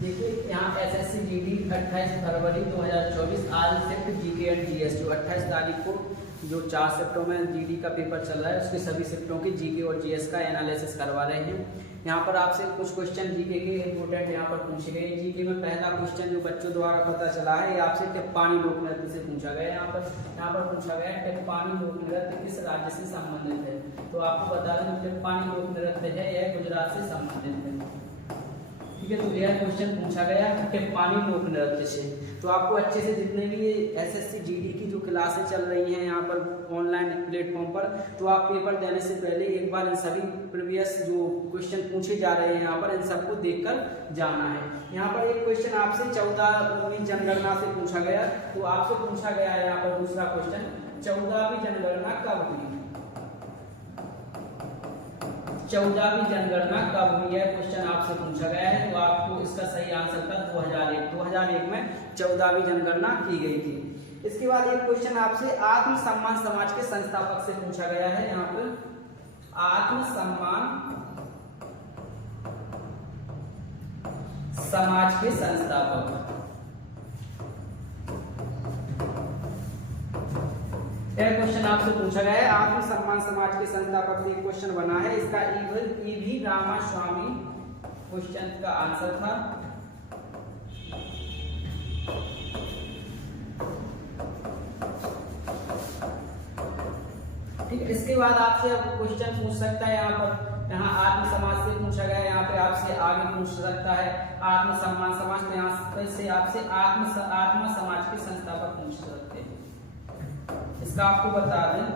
देखिए यहाँ SSC GD 28 फरवरी 2024 आज शिफ्ट जीके एंड जीएस जो 28 तारीख को जो 4 शिफ्टों में जीडी का पेपर चल रहा है उसके सभी शिफ्टों की जीके और जीएस का एनालिसिस करवा रहे हैं। यहाँ पर आपसे कुछ क्वेश्चन जीके के इंपोर्टेंट यहाँ पर पूछे गए। जीके में पहला क्वेश्चन जो बच्चों द्वारा पता चला है ये आपसे टिप्पाणी लोक नृत्य से पूछा गया। यहाँ पर पूछा गया टिप्पाणी लोक नृत्य किस राज्य से संबंधित है। तो आपको बता दें टिप्पाणी लोक नृत्य है यह गुजरात से संबंधित है। ठीक है, तो यह क्वेश्चन पूछा गया टिप्पाणी लोक नृत्य से। तो आपको अच्छे से जितने भी एसएससी जीडी की जो क्लासें चल रही हैं यहाँ पर ऑनलाइन प्लेटफॉर्म पर, तो आप पेपर देने से पहले एक बार इन सभी प्रीवियस जो क्वेश्चन पूछे जा रहे हैं यहाँ पर इन सबको देखकर जाना है। यहाँ पर एक क्वेश्चन आपसे 14वीं जनगणना से पूछा गया। तो आपसे पूछा गया है यहाँ पर दूसरा क्वेश्चन 14वीं जनगणना कब हुई। 14वीं जनगणना कब हुई है क्वेश्चन आपसे पूछा गया है। तो आपको इसका सही आंसर था 2001 में 14वीं जनगणना की गई थी। इसके बाद एक क्वेश्चन आपसे आत्म सम्मान समाज के संस्थापक से पूछा गया है। यहाँ पर आत्म सम्मान समाज के संस्थापक, यह क्वेश्चन आपसे पूछा गया है। आत्म सम्मान समाज के संस्थापक से एक क्वेश्चन बना है। इसका ईवी रामास्वामी क्वेश्चन का आंसर था। ठीक है, इसके बाद आपसे अब क्वेश्चन पूछ सकता है यहाँ आत्म समाज से पूछा गया। यहाँ पे आपसे आगे पूछ सकता है आत्म सम्मान समाज में, यहाँ से आपसे आत्म समाज के संस्थापक पूछ सकते हैं। इसका आपको बता दें,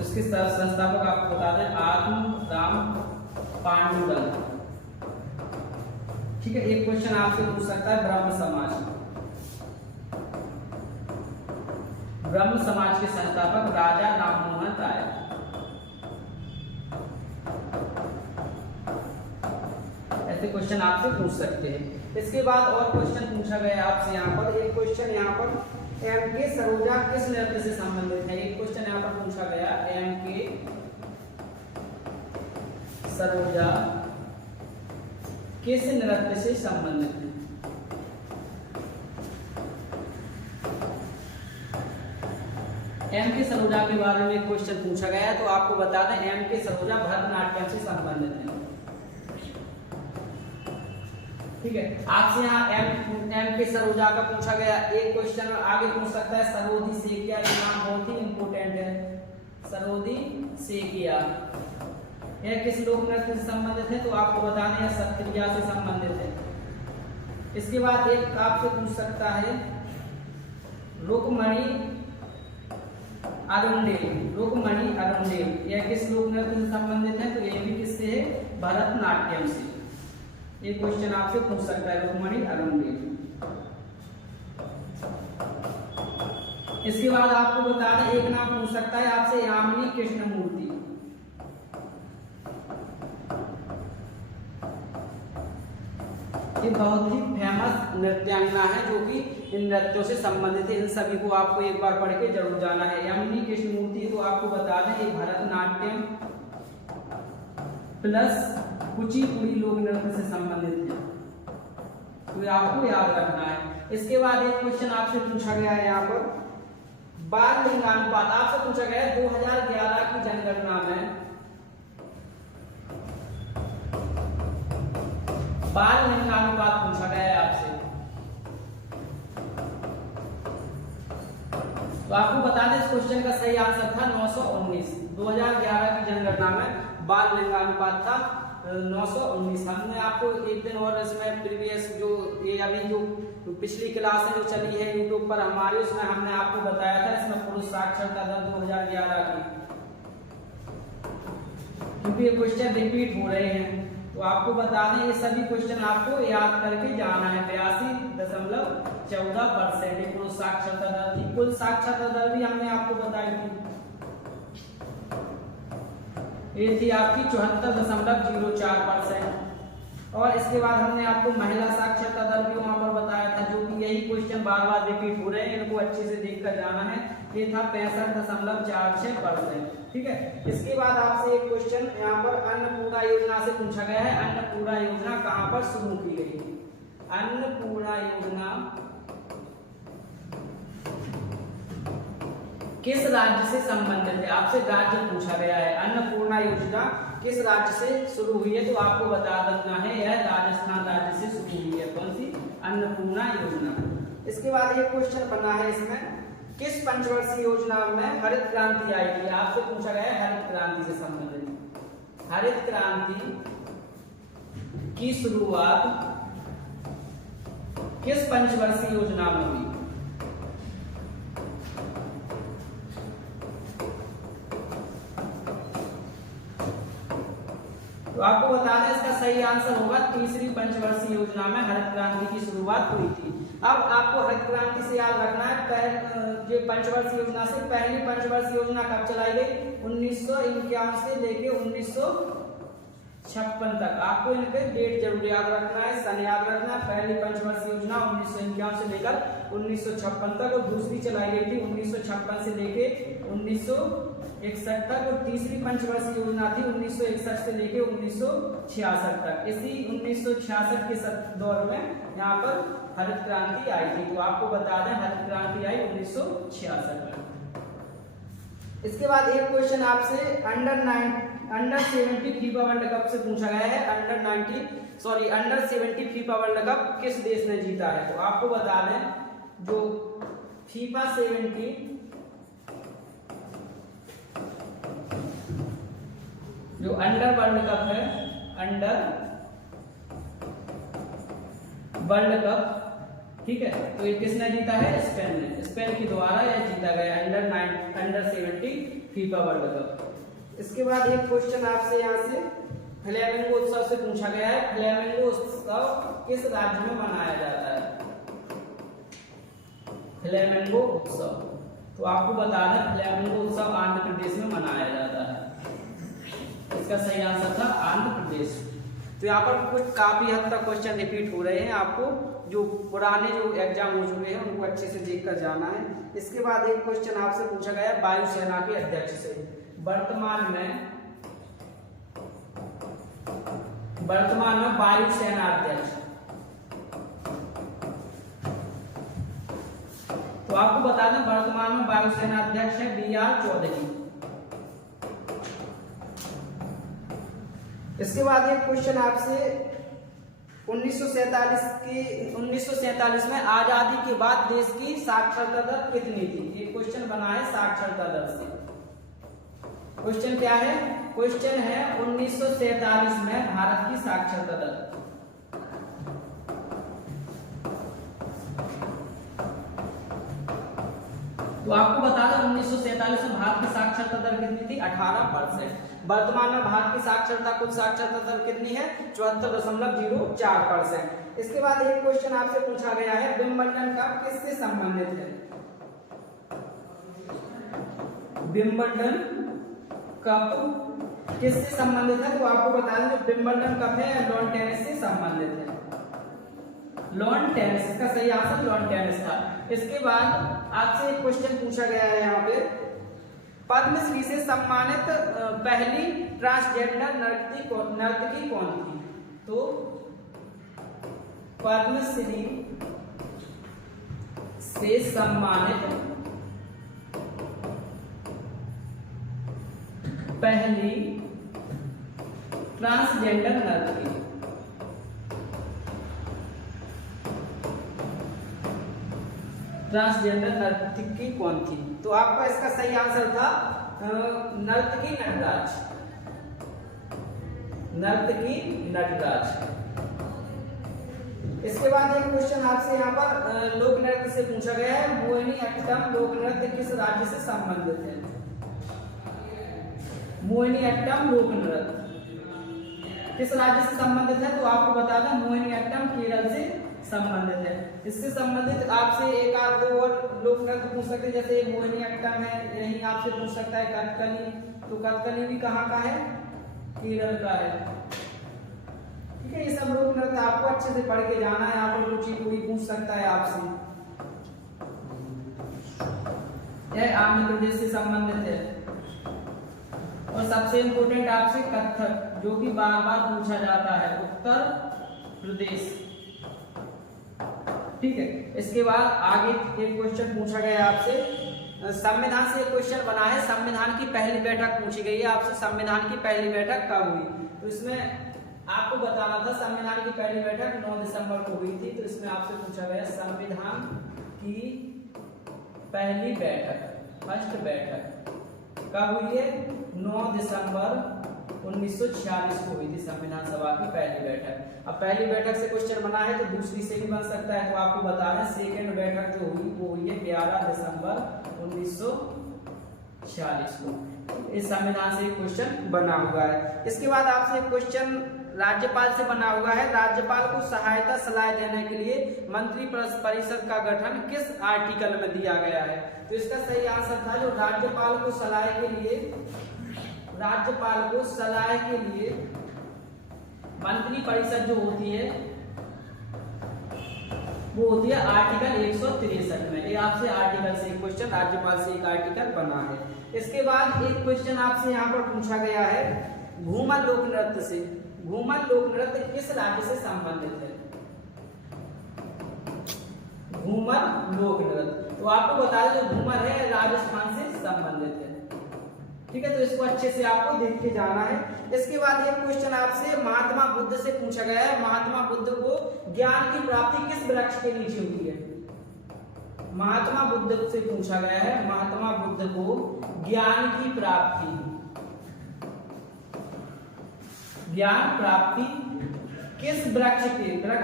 इसके संस्थापक आपको बता दें आत्माराम पांडुरंग। ठीक है, एक क्वेश्चन आपसे पूछ सकता है ब्रह्म समाज के संस्थापक राजा राममोहन राय। ऐसे क्वेश्चन आपसे पूछ सकते हैं। इसके बाद और क्वेश्चन पूछा गया आपसे यहाँ पर एक क्वेश्चन यहाँ पर एमके सरोजा किस नृत्य से संबंधित है। एक क्वेश्चन यहाँ पर पूछा गया एमके सरोजा किस नृत्य से संबंधित है। एमके सरोजा के बारे में क्वेश्चन पूछा गया तो आपको बता दें एमके सरोजा भरतनाट्यम से संबंधित है। ठीक है, आपसे यहाँ एम के सरोजा का पूछा गया। एक क्वेश्चन आगे पूछ सकता है सरोदी सेकिया, ये नाम बहुत ही इंपोर्टेंट है। सरोदी सेकिया यह किस लोक नृत्य से संबंधित है। तो आपको बताना है सत्क्रिया से संबंधित है। इसके बाद एक आपसे पूछ सकता है रुक्मणी अरुणदेव यह किस लोक नृत्य से संबंधित है। तो यह भी किससे है, भरतनाट्यम से। ये क्वेश्चन आपसे पूछ सकता है रुक्मणी अरुणदेव। इसके बाद आपको बता दें एक नाम पूछ सकता है आपसे यामिनी कृष्णमूर्ति। ये बहुत ही फेमस नृत्यांगना है जो कि इन नृत्यों से संबंधित है। इन सभी को आपको एक बार पढ़ के जरूर जाना है। यामिनी कृष्णमूर्ति तो आपको बता दें ये भरतनाट्यम प्लस कुचिपुड़ी लोक नृत्य से संबंधित है, तो आपको याद रखना है। इसके बाद एक क्वेश्चन आपसे पूछा गया है यहाँ पर बाल लिंगानुपात आपसे पूछा गया है 2011 की जनगणना में बाल लिंगानुपात पूछा गया है आपसे। तो आपको बता दें इस क्वेश्चन का सही आंसर था 919। 2011 की जनगणना में बाल लिंगानुपात था 919। हमने आपको एक दिन और इसमें प्रीवियस जो ये अभी जो पिछली क्लास जो चली है यूट्यूब पर हमारे, उसमें हमने आपको बताया था इसमें पुरुष साक्षरता दर 2011 की, क्योंकि ये क्वेश्चन रिपीट हो रहे हैं। तो आपको बता दें ये सभी क्वेश्चन आपको याद करके जाना है। 82.14% पुरुष साक्षरता दर थी। कुल साक्षरता दर भी हमने आपको बताई थी, ये थी आपकी 74.04%। और इसके बाद हमने आपको महिला साक्षरता दर भी वहां पर बताया था, जो कि यही क्वेश्चन बार बार रिपीट हो रहे हैं, इनको अच्छे से देखकर जाना है। ये था 65.46%। ठीक है। इसके बाद आपसे एक क्वेश्चन यहाँ पर अन्नपूर्णा योजना से पूछा गया है। अन्नपूर्णा योजना कहाँ पर शुरू की गई? अन्नपूर्णा योजना किस राज्य से संबंधित है? आपसे राज्य पूछा गया है। अन्नपूर्णा योजना किस राज्य से शुरू हुई है? तो आपको बता देना है, यह राजस्थान राज्य से शुरू हुई है। कौन सी? अन्नपूर्णा योजना। इसके बाद एक क्वेश्चन बना है इसमें, किस पंचवर्षीय योजना में हरित क्रांति आई थी? आपसे पूछा गया है हरित क्रांति से संबंधित। हरित क्रांति की शुरुआत किस पंचवर्षीय योजना में हुई? तो आपको बता दें इसका सही आंसर होगा तीसरी पंचवर्षीय योजना में हरित क्रांति की शुरुआत हुई थी। अब आपको हरित क्रांति से याद रखना है, जो पंचवर्षीय योजना से पहली पंचवर्षीय योजना कब चलाई गई? 1951 से लेके 1956 तक। आपको इनके डेट जरूर याद रखना है, सन याद रखना है। पहली पंचवर्षीय योजना 1951 से लेकर 1956 तक, और दूसरी चलाई गई थी 1956 से लेके 1961 तक, और तीसरी पंचवर्षीय योजना थी 1961 से लेके 1966 तक। इसी 1966 के दौर में यहाँ पर हरित क्रांति आई थी। तो आपको बता दें हरित क्रांति आई 1966 में। इसके बाद एक क्वेश्चन आपसे अंडर 70 फीफा वर्ल्ड कप से पूछा गया है। अंडर 70 फीफा वर्ल्ड कप किस देश ने जीता है? तो आपको बता दें जो फीफा 70 जो अंडर वर्ल्ड कप है, अंडर वर्ल्ड कप, ठीक है, तो ये किसने जीता है? स्पेन ने। स्पेन के द्वारा यह जीता गया अंडर 70 फीफा वर्ल्ड कप। इसके बाद एक क्वेश्चन आपसे यहाँ से फ्लेमिंगो उत्सव से पूछा गया है। फ्लेमिंगो उत्सव किस राज्य में मनाया जाता है? फ्लेमिंगो उत्सव, तो आपको बता दें फ्लेमिंगो उत्सव आंध्र प्रदेश में मनाया जाता है। इसका सही आंसर था आंध्र प्रदेश। तो यहाँ पर कुछ काफी हद तक क्वेश्चन रिपीट हो रहे हैं, आपको जो पुराने जो एग्जाम हो चुके हैं उनको अच्छे से देखकर जाना है। इसके बाद एक क्वेश्चन आपसे पूछा गया है वायुसेना के अध्यक्ष से। वर्तमान में वायुसेना अध्यक्ष, तो आपको बता दें वर्तमान में वायुसेना अध्यक्ष है BR चौधरी। इसके बाद एक क्वेश्चन आपसे 1947 में आजादी के बाद देश की साक्षरता दर कितनी थी? एक क्वेश्चन बना है साक्षरता दर से। क्वेश्चन क्या है? क्वेश्चन है 1947 में भारत की साक्षरता दर। तो आपको बता दें 1947 में भारत की साक्षरता दर कितनी थी? 18%। वर्तमान में भारत की साक्षरता कुल साक्षरता दर कितनी है? 74.04%। इसके बाद एक क्वेश्चन आपसे पूछा गया है विंबलडन कप किससे संबंधित है? विंबलडन कप किससे संबंधित है? तो आपको बता दें जो विंबलडन कप है लॉन टेनिस से संबंधित है। लॉन टेनिस, इसका सही आंसर लॉन टेनिस था। इसके बाद आपसे एक क्वेश्चन पूछा गया है यहाँ पे, पद्मश्री से सम्मानित पहली ट्रांसजेंडर नर्तकी कौन थी? तो पद्मश्री से सम्मानित पहली ट्रांसजेंडर नर्तकी, ट्रांसजेंडर नर्तकी कौन थी? तो आपका इसका सही आंसर था नर्तकी नटराज। नर्तकी नटराज। इसके बाद एक क्वेश्चन आपसे यहाँ पर लोक नृत्य से पूछा गया है। मोहिनीअट्टम लोक नृत्य किस राज्य से संबंधित है? मोहिनीअट्टम लोक नृत्य किस राज्य से संबंधित है? तो आपको बता दें मोहिनीअट्टम केरल से संबंधित है। इससे संबंधित आपसे एक आध दो और लोक नृत्य पूछ सकते हैं, जैसे मोहिनीअट्टम है, यही आपसे पूछ सकता है कथकली। तो कथकली भी कहाँ का है? केरल का है। ठीक है, ये सब लोग आपको अच्छे से पढ़ के जाना है। यहाँ पर कुछ कोई पूछ सकता है आपसे, यह आंध्र प्रदेश से संबंधित है। और सबसे इम्पोर्टेंट आपसे कथक, जो कि बार बार पूछा जाता है, उत्तर प्रदेश। ठीक है, इसके बाद आगे एक क्वेश्चन पूछा गया आपसे, संविधान से एक क्वेश्चन बना है, संविधान की पहली बैठक पूछी गई है आपसे, संविधान की पहली बैठक कब हुई? तो इसमें आपको बताना था संविधान की पहली बैठक 9 दिसंबर को हुई थी। तो इसमें आपसे पूछा गया संविधान की पहली बैठक, फर्स्ट बैठक कब हुई है? 9 दिसंबर 1946 को हुई थी संविधान सभा की पहली बैठक। अब पहली बैठक से क्वेश्चन बना है तो दूसरी से भी बन सकता है, तो आपको बता दें सेकेंड बैठक जो हुई वो हुई है 11 दिसंबर 1946 को। इस संविधान से क्वेश्चन बना हुआ है। इसके बाद आपसे एक क्वेश्चन राज्यपाल से बना हुआ है, राज्यपाल को सहायता सलाह देने के लिए मंत्री परिषद का गठन किस आर्टिकल में दिया गया है? तो इसका सही आंसर था जो राज्यपाल को सलाह के लिए मंत्री परिषद जो होती है वो होती है आर्टिकल 163 में। ये आपसे आर्टिकल से एक क्वेश्चन, राज्यपाल से एक आर्टिकल बना है। इसके बाद एक क्वेश्चन आपसे यहाँ पर पूछा गया है घूमर लोक नृत्य से। घूमर लोक नृत्य किस राज्य से संबंधित है? घूमर लोक नृत्य, तो आपको बता दें जो घूमर है राजस्थान से संबंधित है। ठीक है, तो इसको अच्छे से आपको देख के जाना है। इसके बाद एक क्वेश्चन आपसे महात्मा बुद्ध से पूछा गया है, महात्मा बुद्ध को ज्ञान की प्राप्ति किस वृक्ष के नीचे हुई है? महात्मा बुद्ध से पूछा गया है, महात्मा बुद्ध को ज्ञान की प्राप्ति किस वृक्ष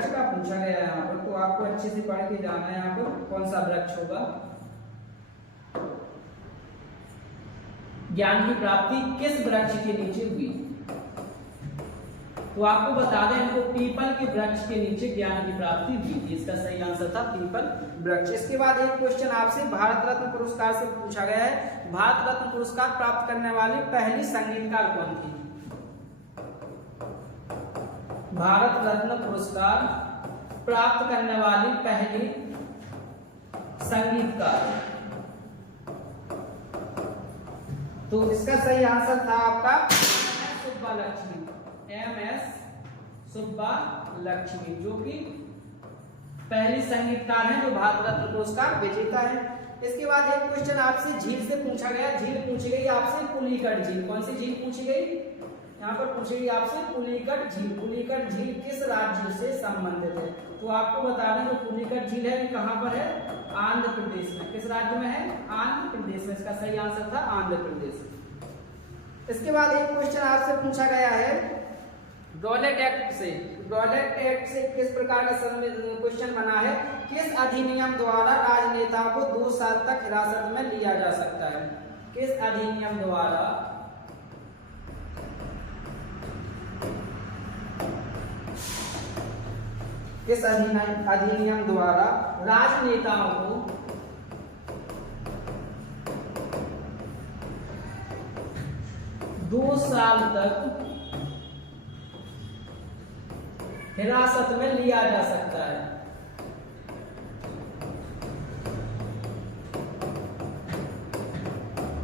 का पूछा गया है यहाँ पर, तो आपको अच्छे से पढ़ के जाना है यहाँ पर कौन सा वृक्ष होगा। ज्ञान की प्राप्ति किस वृक्ष के नीचे हुई? तो आपको बता दें इनको पीपल के वृक्ष के नीचे ज्ञान की प्राप्ति हुई थी। इसका सही आंसर था पीपल वृक्ष। इसके बाद एक क्वेश्चन आपसे भारत रत्न पुरस्कार से पूछा गया है, भारत रत्न पुरस्कार प्राप्त करने वाली पहली संगीतकार कौन थी? भारत रत्न पुरस्कार प्राप्त करने वाली पहली संगीतकार, तो इसका सही आंसर था आपका एम.एस. सुब्बालक्ष्मी, जो कि पहली संगीतकार है जो भारत रत्न पुरस्कार विजेता है। इसके बाद एक क्वेश्चन आपसे झील से पूछा गया, झील पूछी गई आपसे पुलिकट झील। कौन सी झील पूछी गई? यहाँ पर पूछी गई आपसे पुलिकट झील। पुलिकट झील किस राज्य से संबंधित है? तो आपको बता दें जो पुलिकट झील है कहाँ पर है? आंध्र प्रदेश में। किस राज्य में है? आंध्र प्रदेश में। इसका सही आंसर था आंध्र प्रदेश। इसके बाद एक क्वेश्चन आपसे पूछा गया है रॉलेट एक्ट से। रॉलेट एक्ट से किस प्रकार का क्वेश्चन बना है? किस अधिनियम द्वारा राजनेता को 2 साल तक हिरासत में लिया जा सकता है? किस अधिनियम द्वारा राजनेताओं को 2 साल तक हिरासत में लिया जा सकता है?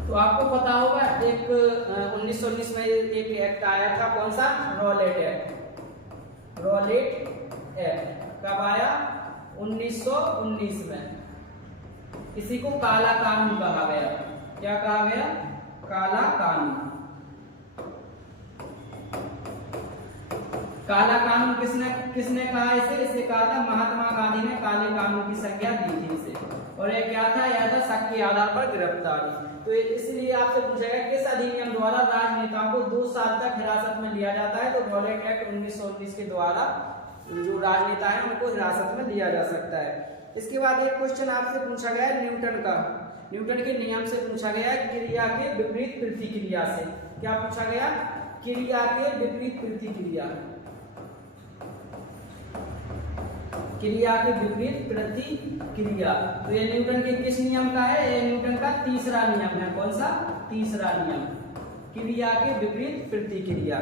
तो आपको पता होगा एक 1919 में एक एक्ट आया था, कौन सा? Rowlatt act. रॉलेट एक्ट कब आया? 1919 में। इसी को काला कानून कहा गया। क्या कहा गया? काला कानून। काला कानून किसने कहा इसे? इसे कहा था महात्मा गांधी ने काले कानून की संज्ञा दी थी इसे। और ये क्या था? यह था शक के आधार पर गिरफ्तारी। तो इसलिए आपसे पूछा गया किस अधिनियम द्वारा राजनेताओं को 2 साल तक हिरासत में लिया जाता है? तो रॉलेट एक्ट 1919 के द्वारा जो राजनेता है उनको हिरासत में लिया जा सकता है। इसके बाद एक क्वेश्चन आपसे पूछा गया है न्यूटन का। न्यूटन के नियम से पूछा गया क्रिया के विपरीत प्रतिक्रिया से। क्या पूछा गया? क्रिया के विपरीत प्रतिक्रिया। क्रिया के विपरीत प्रतिक्रिया, तो ये न्यूटन के किस नियम का है? ये न्यूटन का तीसरा नियम है। कौन सा? तीसरा नियम, क्रिया के विपरीत प्रतिक्रिया।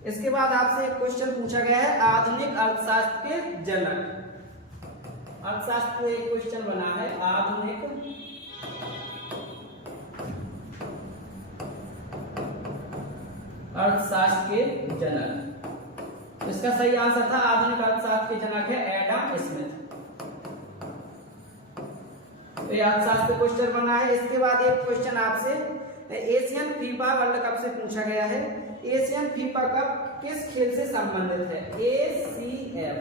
इसके बाद आपसे एक क्वेश्चन पूछा गया है आधुनिक अर्थशास्त्र के जनक। अर्थशास्त्र एक क्वेश्चन बना है आधुनिक अर्थशास्त्र के जनक। इसका सही आंसर था आधुनिक अर्थशास्त्र के जनक है एडम स्मिथ। तो ये अर्थशास्त्र क्वेश्चन बना है। इसके बाद एक क्वेश्चन आपसे एशियन फीफा वर्ल्ड कप से पूछा गया है। एशियन फीफा कप किस खेल से संबंधित है? ACF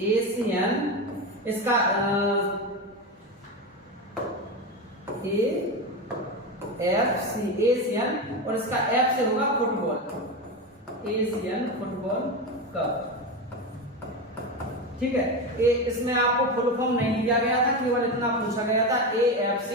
एशियन, इसका AFC एशियन और इसका F से होगा फुटबॉल, एशियन फुटबॉल कप। ठीक है, इसमें आपको फुल फॉर्म नहीं दिया गया था, केवल इतना पूछा गया था AFC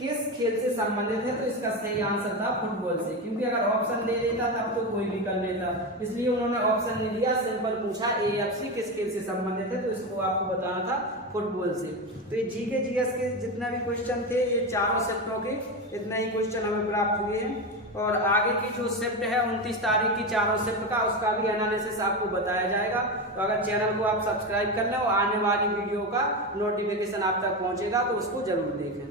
किस खेल से संबंधित है। तो इसका सही आंसर था फुटबॉल से, क्योंकि अगर ऑप्शन दे देता तब तो कोई भी कर लेता, इसलिए उन्होंने ऑप्शन नहीं दिया, सिंपल पूछा AFC किस खेल से संबंधित है, तो इसको आपको बताना था फुटबॉल से। तो ये जीके जीएस के जितने भी क्वेश्चन थे ये चारों शिफ्टों के इतने ही क्वेश्चन हमें प्राप्त हुए हैं। और आगे की जो शिफ्ट है 29 तारीख की चारों शिफ्ट का, उसका भी एनालिसिस आपको बताया जाएगा। तो अगर चैनल को आप सब्सक्राइब कर लें और आने वाली वीडियो का नोटिफिकेशन आप तक पहुंचेगा तो उसको जरूर देखें।